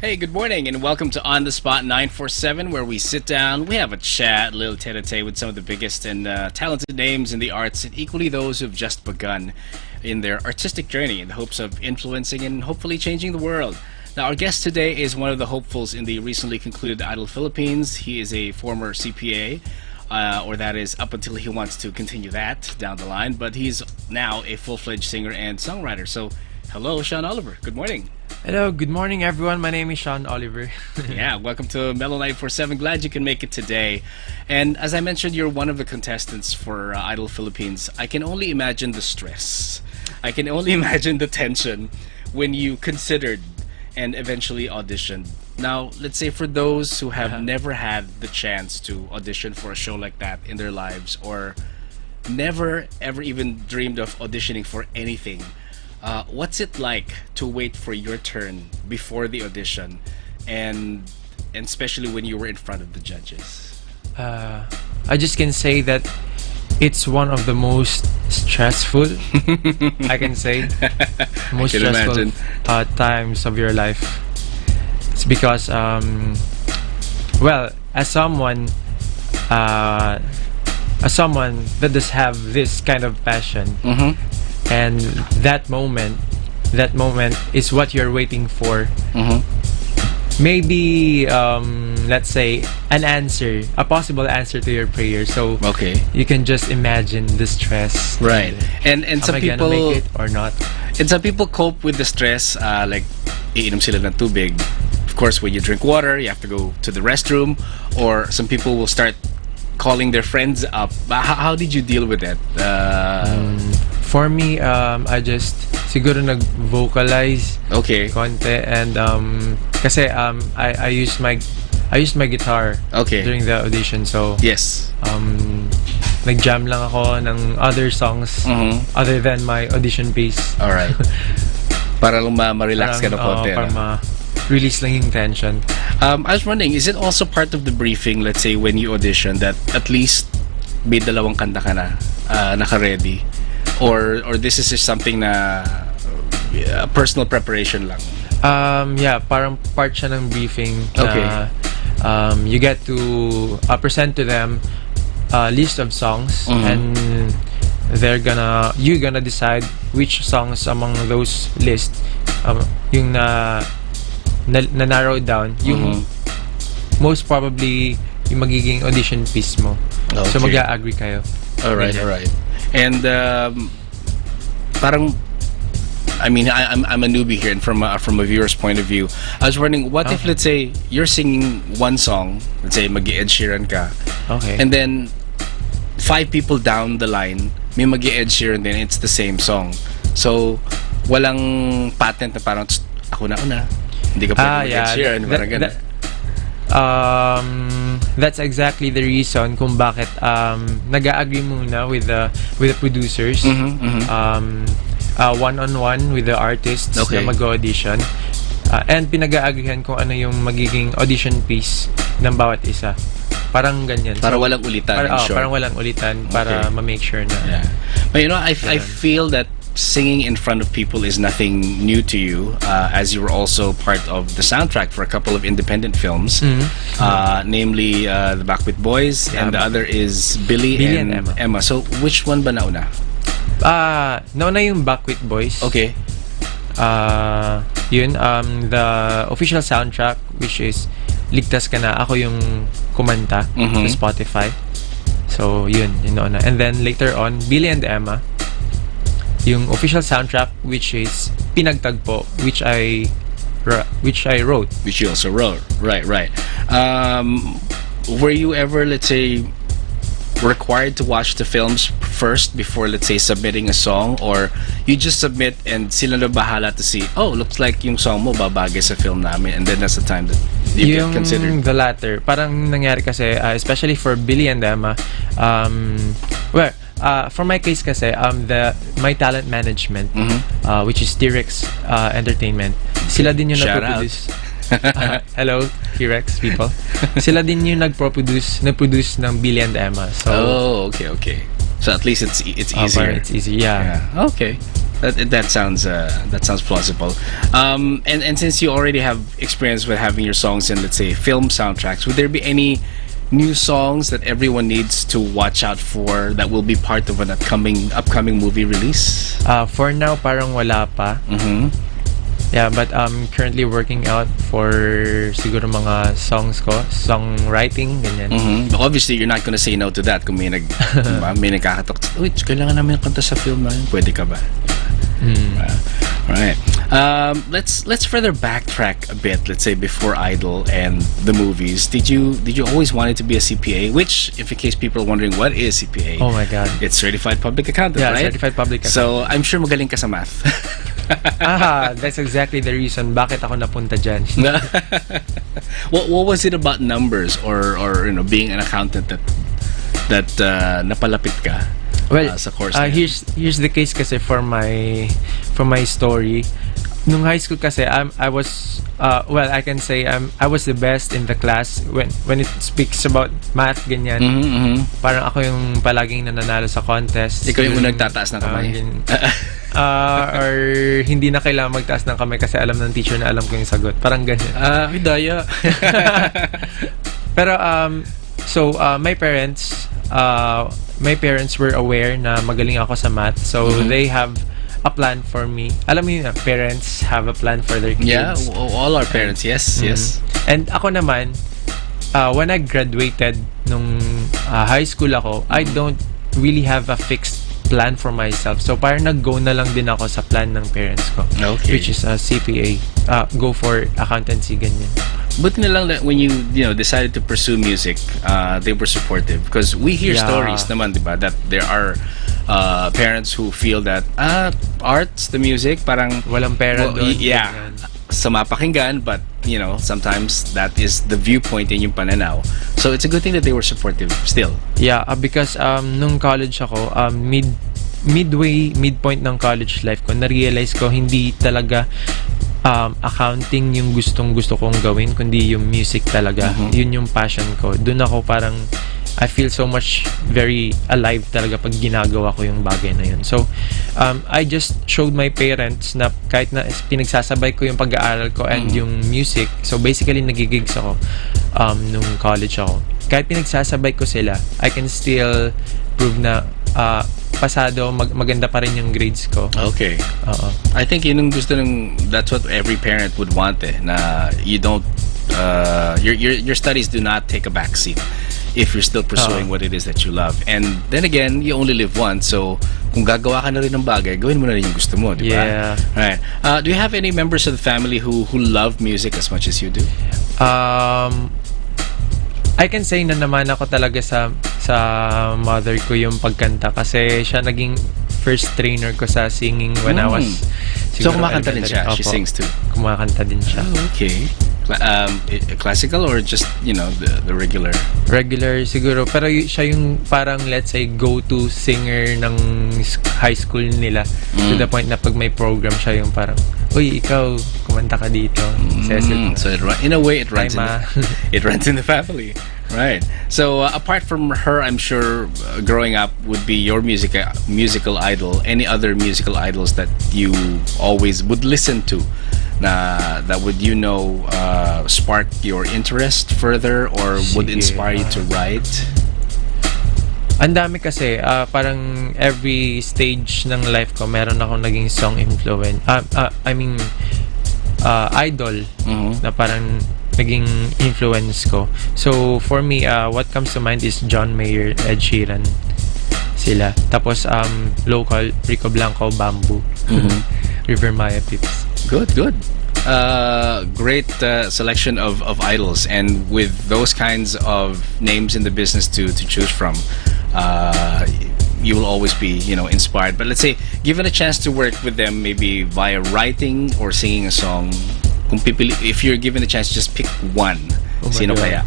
Hey, good morning, and welcome to On the Spot 947, where we sit down, we have a chat, a little tete-a-tete with some of the biggest and talented names in the arts, and equally those who've just begun in their artistic journey in the hopes of influencing and hopefully changing the world. Now, our guest today is one of the hopefuls in the recently concluded Idol Philippines. He is a former CPA, or that is up until he wants to continue that down the line, but he's now a full-fledged singer and songwriter. So, hello, Sean Oliver. Good morning. Hello, good morning everyone. My name is Sean Oliver. Yeah, welcome to Mellow 947. Glad you can make it today. And as I mentioned, you're one of the contestants for Idol Philippines. I can only imagine the stress. I can only imagine the tension when you considered and eventually auditioned. Now, let's say for those who have never had the chance to audition for a show like that in their lives, or never ever even dreamed of auditioning for anything, what's it like to wait for your turn before the audition, and especially when you were in front of the judges? I just can say that it's one of the most stressful, I can say, most can stressful imagine. times of your life. It's because, well, as someone that does have this kind of passion, Mm-hmm. and that moment is what you're waiting for. Mm-hmm. Maybe let's say a possible answer to your prayer, so Okay. you can just imagine the stress. Right. And Am some I gonna people make it or not? and some people cope with the stress, like iinom sila ng tubig. Of course, when you drink water, you have to go to the restroom, or some people will start calling their friends up. How did you deal with that? For me, I just siguro nag-vocalize Okay. konti, and kasi I used my guitar Okay. during the audition, so Yes. nag-jam lang ako ng other songs Mhm. other than my audition piece. All right. Para lang ma-relax ka na konti. Para no? ma-release lang yung tension. I was wondering, is it also part of the briefing, let's say, when you audition, that at least may dalawang kanta ka na naka-ready? Or this is just something na personal preparation lang? Yeah, parang part siya ng briefing. Okay. You get to present to them a list of songs, Mhm. and you're gonna decide which songs among those lists yung na narrow down, yung Mhm. most probably yung magiging audition piece mo. So Okay. mag-a-agree kayo. All right, Ganyan. all right. And parang, I mean, I'm a newbie here, and from a viewer's point of view, I was wondering, what if, Okay. let's say, you're singing one song, let's say mag-Ed Sheeran ka, Okay. and then 5 people down the line, may mag-Ed Sheeran din, it's the same song. So, walang patent na parang, "Tsk, ako na una, hindi ka pwede mag-Ed Sheeran," parang ganun. That's exactly the reason kung bakit nag-agree muna with the producers, Mhm, mhm. one-on-one with the artists Okay. na mag-audition, and pinag-aagrihan kung ano yung magiging audition piece ng bawat isa. Parang ganyan. Para walang ulitan, in short. Parang walang ulitan, para Okay. ma-make sure na. Yeah. But you know, I Ganun. feel that singing in front of people is nothing new to you, as you were also part of the soundtrack for a couple of independent films, namely The Backbeat Boys, and the other is Billy and Emma. So, which one ba nauna? Nauna yung Backbeat Boys. Okay. Yun, the official soundtrack, which is Ligtas Ka Na, ako yung kumanta Mhm. sa Spotify. So, yun nauna. And then later on, Billy and Emma, yung official soundtrack, which is Pinagtagpo, which I wrote. Which you also wrote. Right, right. Were you ever, let's say, required to watch the films first before, let's say, submitting a song, or you just submit and sila na bahala to see, oh, looks like yung song mo babagay sa film namin, and then that's the time that you get Yung considered? the latter, parang nangyari kasi, especially for Billy and Emma, for my case kasi, my talent management, which is T-Rex Entertainment, sila din yung Shout out. nagpo-produce. Hello, T-Rex people. Sila din yung nag-produce ng Billy and Emma. So, Oh, okay, okay. So at least it's easier. parang it's easy, yeah. Yeah. Okay. That sounds plausible. And since you already have experience with having your songs in, let's say, film soundtracks, would there be any new songs that everyone needs to watch out for that will be part of an upcoming movie release? For now, parang wala pa. Mm-hmm. Yeah, but currently working out for siguro mga songs ko, songwriting, ganyan. Mm-hmm. Obviously, you're not gonna say no to that kung may nagkakatok. Uy, kailangan namin kanta sa film na yun. Pwede ka ba? Right. Let's further backtrack a bit. Let's say before Idol and the movies, did you always wanted to be a CPA? Which, if in case people are wondering, what is CPA? Oh my God. It's Certified Public Accountant, Yeah, right? certified public accountant. So I'm sure magaling ka sa math. That's exactly the reason bakit ako napunta dyan. What was it about numbers or being an accountant that napalapit ka? Well, sa course na yun? here's the case kasi for my story. Nung high school kasi I was I can say I was the best in the class when it speaks about math ganyan. Mm-hmm. Parang ako yung palaging nananalo sa contest. Ikaw yung nagtataas ng kamay. Or hindi na kailangan magtaas ng kamay kasi alam ng teacher na alam ko yung sagot. Parang ganyan. Hidaya. Pero my parents were aware na magaling ako sa math. So they have a plan for me. Alam mo yun, parents have a plan for their kids. Yeah, all our parents, yes, yes. And ako naman, when I graduated nung high school ako, I don't really have a fixed plan for myself. So parang nag-go na lang din ako sa plan ng parents ko. Okay. Which is a CPA. Go for accountancy, ganyan. Buti na lang that when you decided to pursue music, they were supportive, because we hear stories naman, diba, that there are parents who feel that arts, the music, parang walang pera doon. Yeah, sama pakinggan, but sometimes that is the viewpoint in yung pananaw. So it's a good thing that they were supportive still. Yeah, because nung college ako, midpoint ng college life ko, na-realize ko hindi talaga accounting yung gusto kong gawin, kundi yung music talaga. Yun yung passion ko. Doon ako parang I feel so much very alive talaga pag ginagawa ko yung bagay na yun. So I just showed my parents na kahit na pinagsasabay ko yung pag-aaral ko and yung music, so basically nagigigs ako nung college ako. Kahit pinagsasabay ko sila, I can still prove na pasado, maganda pa rin yung grades ko. Okay. I think yun yung gusto that's what every parent would want na you don't your studies do not take a back seat if you're still pursuing what it is that you love. And then again, you only live once, so kung gagawa ka na rin ng bagay, gawin mo na rin yung gusto mo, di ba? Yeah. Right. Do you have any members of the family who love music as much as you do? I can say na naman ako talaga sa mother ko yung pagkanta kasi siya naging first trainer ko sa singing when I was So kumakanta din siya? She sings too? Kumakanta din siya. Oh, okay. Classical or just, the regular? Regular siguro. Pero siya yung parang, let's say, go-to singer ng high school nila. To the point na pag may program siya yung parang, uy, ikaw, kumanta ka dito. So in a way, it runs in the family. Right. So apart from her, I'm sure growing up would be your musical idol. Any other musical idols that you always would listen to? That would spark your interest further or would inspire you to write? Ang dami kasi, parang every stage ng life ko meron akong naging song influence. Idol na parang naging influence ko. So for me, what comes to mind is John Mayer, Ed Sheeran, sila. Tapos local, Rico Blanco, Bamboo, River Maya Pips. Good. Great selection of idols, and with those kinds of names in the business to choose from, you will always be inspired. But let's say, given a chance to work with them, maybe via writing or singing a song, if you're given a chance, just pick one. Sino kaya?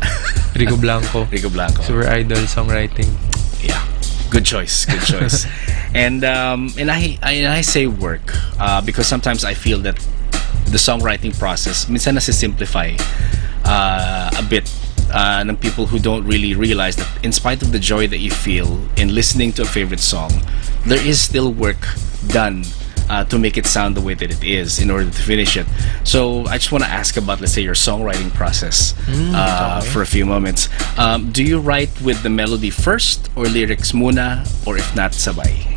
Rico Blanco. Rico Blanco. Super idol songwriting. Yeah. Good choice. And I say work because sometimes I feel that the songwriting process minsan nasi-simplify a bit ng people who don't really realize that in spite of the joy that you feel in listening to a favorite song, there is still work done to make it sound the way that it is in order to finish it. So I just want to ask about, let's say, your songwriting process okay. for a few moments. Do you write with the melody first or lyrics muna, or if not, sabay?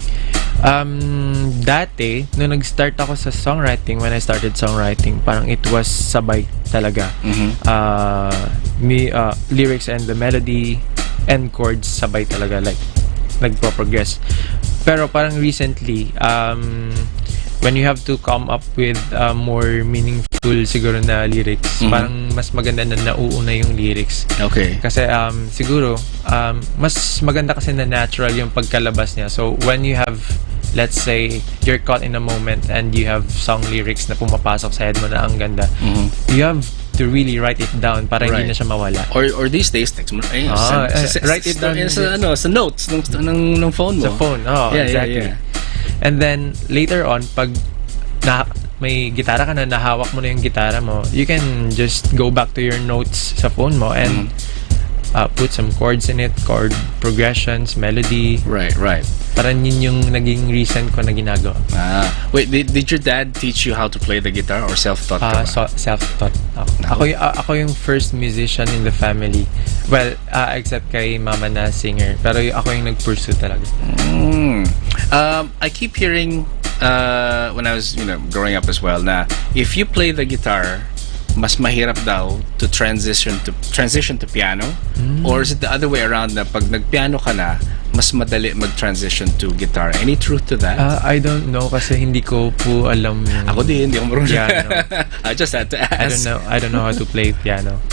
Dati, nung nag-start ako sa songwriting, when I started songwriting, parang it was sabay talaga. Lyrics and the melody and chords sabay talaga, like nagpo-progress. Pero parang recently, when you have to come up with more meaningful siguro na lyrics, parang mas maganda na nauuna yung lyrics. Okay. Kasi siguro mas maganda kasi na natural yung pagkalabas niya. So when you have, let's say, you're caught in a moment and you have song lyrics na pumapasok sa head mo na ang ganda, you have to really write it down para hindi na siya mawala. Or these days, text mo, write it down sa notes ng phone mo. Sa phone, exactly. Yeah. And then later on, pag may gitara ka na, nahawak mo na yung gitara mo, you can just go back to your notes sa phone mo and put some chords in it, chord progressions, melody. Right. Parang yun yung naging reason ko na ginagawa. Wait, did your dad teach you how to play the guitar or self-taught ka ba? Self-taught ako. Ako yung first musician in the family. Well, except kay mama na singer. Pero ako yung nag-pursue talaga. I keep hearing when I was growing up as well na if you play the guitar, mas mahirap daw to transition to piano, or is it the other way around na pag nag-piano ka na, mas madali mag-transition to guitar? Any truth to that? I don't know kasi hindi ko po alam yung Ako din, hindi ako marunong. piano. I just had to ask. I don't know how to play piano.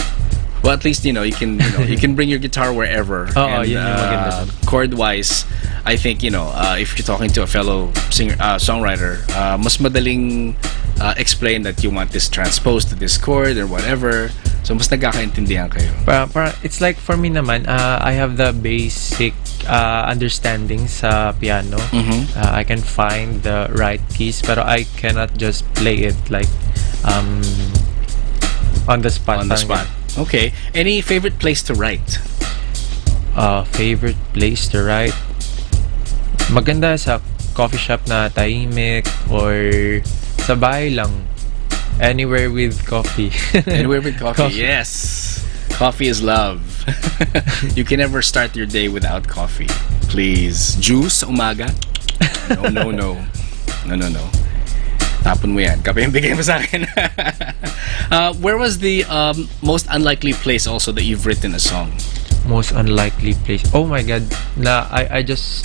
Well, at least you can bring your guitar wherever. Oo, yun yung maganda. Chord-wise, I think if you're talking to a fellow singer, songwriter, mas madaling explain that you want this transposed to this chord or whatever. So mas nagkakaintindihan kayo. It's like for me naman, I have the basic understanding sa piano. I can find the right keys, pero I cannot just play it like on the spot. Okay. Any favorite place to write? Favorite place to write? Maganda sa coffee shop na tahimik or sa bahay lang. Anywhere with coffee. Anywhere with coffee. Yes. Coffee is love. You can never start your day without coffee. Please. Juice umaga? No. Tapon mo yan. Kape yung bigay mo sa akin. Where was the most unlikely place also that you've written a song? Most unlikely place? Oh my God. I just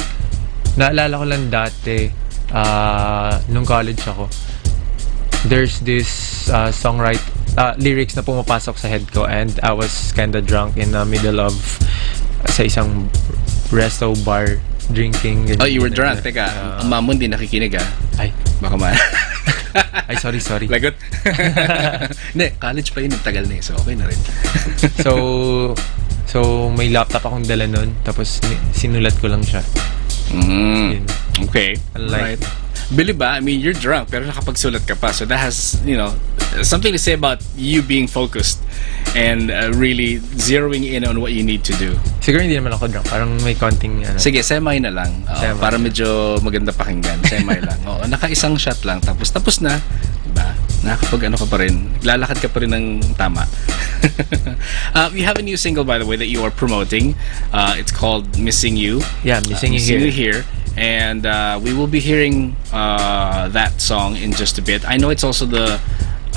naalala ko lang dati nung college ako. There's this lyrics na pumapasok sa head ko and I was kinda drunk in the middle of sa isang resto bar drinking. Oh, you were drunk. Teka, ang mamo hindi nakikinig Ay, baka ay, sorry. Lagot. Hindi, college pa yun. Tagal na so okay na rin. So may laptop akong dala nun, tapos sinulat ko lang siya. Okay. Right. Believe ba? I mean, you're drunk pero nakapagsulat ka pa. So that has, something to say about you being focused and really zeroing in on what you need to do. Siguro hindi naman ako drunk. Parang may konting Sige, semi na lang. Para medyo maganda pakinggan. Semi lang. Naka-isang shot lang. Tapos na. Diba? Nakakapag ka pa rin. Lalakad ka pa rin ng tama. You have a new single, by the way, that you are promoting. It's called Missing You. Yeah, Missing You Here. And we will be hearing that song in just a bit. I know it's also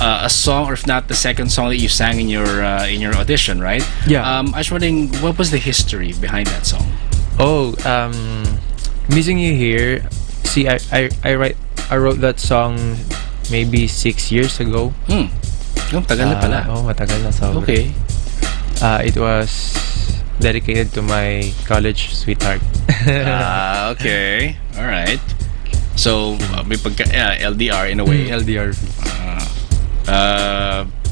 a song, or if not the second song that you sang in your audition, right? Yeah. I was wondering, what was the history behind that song? Missing You Here. See, I wrote that song maybe 6 years ago. Tagal na pala. Matagal na sobra. Okay. It was dedicated to my college sweetheart. Okay. All right. So, may pagka LDR in a way. LDR.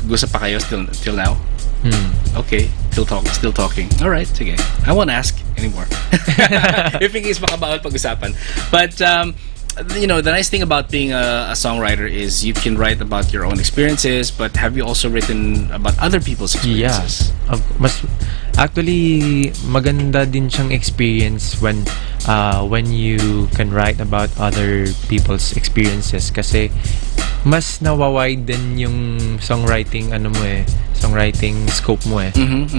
Gusto pa kayo till now? Okay. Still talking. All right. Sige. I won't ask anymore. If in case baka bawal pag-usapan. But the nice thing about being a songwriter is you can write about your own experiences, but have you also written about other people's experiences? Yeah. Actually, maganda din siyang experience when when you can write about other people's experiences kasi mas nawawide din yung songwriting songwriting scope mo eh.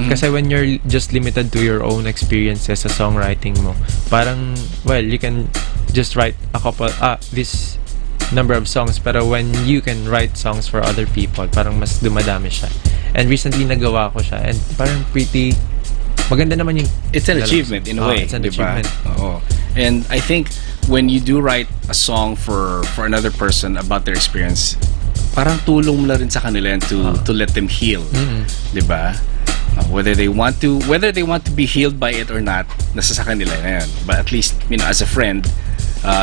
Kasi when you're just limited to your own experiences sa songwriting mo, parang you can just write a couple this number of songs, pero when you can write songs for other people, parang mas dumadami siya. And recently nagawa ko siya and parang pretty maganda naman yung it's an achievement in a way, it's an diba? achievement. And I think when you do write a song for another person about their experience, parang tulong mo na rin sa kanila to let them heal, diba? Whether they want to be healed by it or not, nasa sa kanila na yan. But at least, as a friend,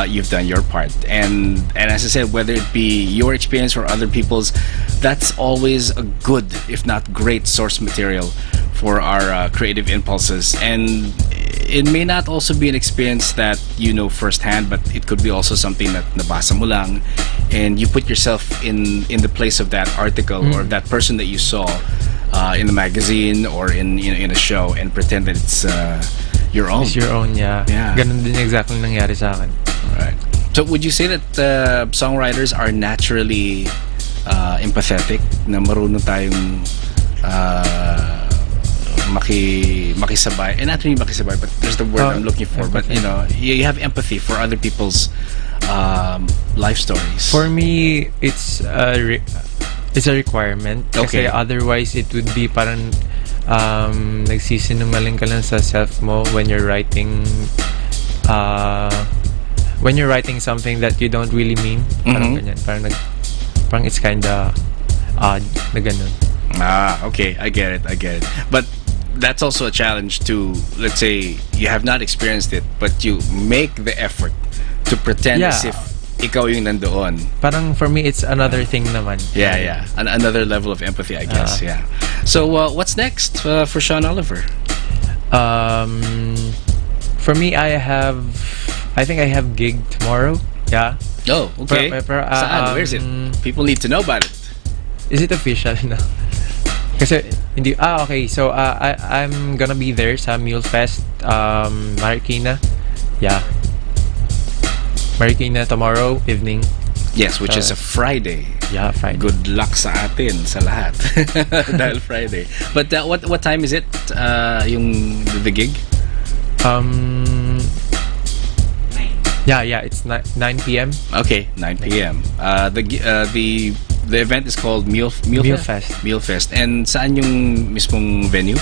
you've done your part. And as I said, whether it be your experience or other people's, that's always a good, if not great, source material for our creative impulses. And it may not also be an experience that you know firsthand, but it could be also something that nabasa mo lang, and you put yourself in the place of that article or that person that you saw in the magazine or in a show, and pretend that it's your own. It's your own, yeah. Ganun din exactly nangyari sa akin. Right. So would you say that songwriters are naturally empathetic, na marunong tayong makisabay, and not really makisabay, but there's the word I'm looking for, empathy. but you have empathy for other people's life stories? For me, it's a requirement. Okay. Kasi otherwise, it would be parang nagsisinungaling ka lang sa self mo when you're writing something that you don't really mean. Parang ganyan. Parang it's kinda odd na ganun. Okay, I get it. But that's also a challenge to, let's say, you have not experienced it, but you make the effort to pretend as if ikaw yung nandoon. Parang for me, it's another thing naman. Yeah. Another level of empathy, I guess. Yeah. So, what's next for Sean Oliver? For me, I think I have gig tomorrow. Yeah. Oh, okay. Saan? Where is it? People need to know about it. Is it official na? Kasi hindi okay. So I'm gonna be there sa Mule Fest, Marikina. Yeah. Marikina tomorrow evening. Yes, which is a Friday. Yeah, Friday. Good luck sa atin sa lahat. Dahil Friday. But what time is it? Yung the gig? Yeah, it's 9 p.m. Okay, 9 p.m. The event is called Mule Fest. Mule Fest. And saan yung mismong venue?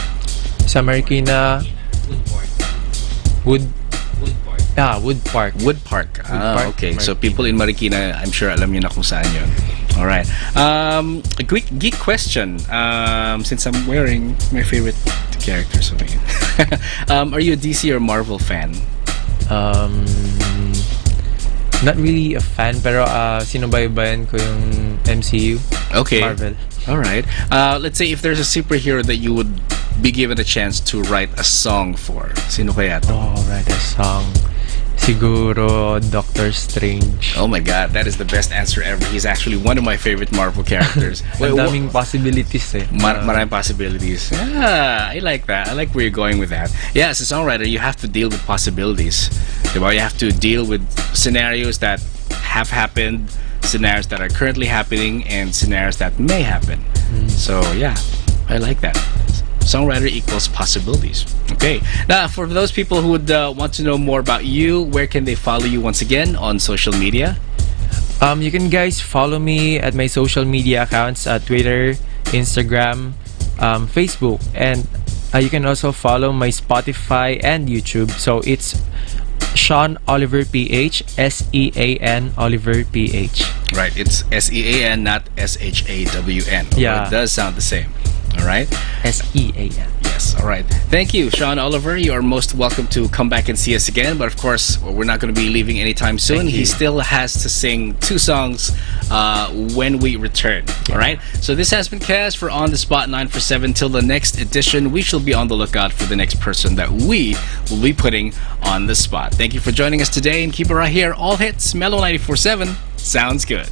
Sa Marikina. Wood Park. Wood Park. Okay. Marikina. So people in Marikina, I'm sure alam niyo na kung saan yun. All right. A quick geek question. Since I'm wearing my favorite characters of it. Are you a DC or Marvel fan? Not really a fan, pero sinubaybayan ko yung MCU. Okay. Marvel. All right. Let's say if there's a superhero that you would be given a chance to write a song for, sino kaya to? Write a song. Siguro Doctor Strange. Oh my God, that is the best answer ever. He's actually one of my favorite Marvel characters. Ang daming possibilities eh. Maraming possibilities. Yeah, I like that. I like where you're going with that. Yeah, as a songwriter, you have to deal with possibilities. Diba? You have to deal with scenarios that have happened, scenarios that are currently happening, and scenarios that may happen. So yeah, I like that. Songwriter equals possibilities. Okay. Now, for those people who would want to know more about you, where can they follow you once again on social media? You can guys follow me at my social media accounts at Twitter, Instagram, Facebook, and you can also follow my Spotify and YouTube. So it's Sean Oliver PH, SEAN Oliver PH. Right. It's SEAN, not SHAWN. Yeah. It does sound the same. All right. SEAN. Yes. All right. Thank you, Sean Oliver. You are most welcome to come back and see us again. But of course, we're not going to be leaving anytime soon. He still has to sing 2 songs when we return. All right. So this has been Kaz for On the Spot 9 for 7. Till the next edition, we shall be on the lookout for the next person that we will be putting on the spot. Thank you for joining us today, and keep it right here. All hits, Mellow 94.7. Sounds good.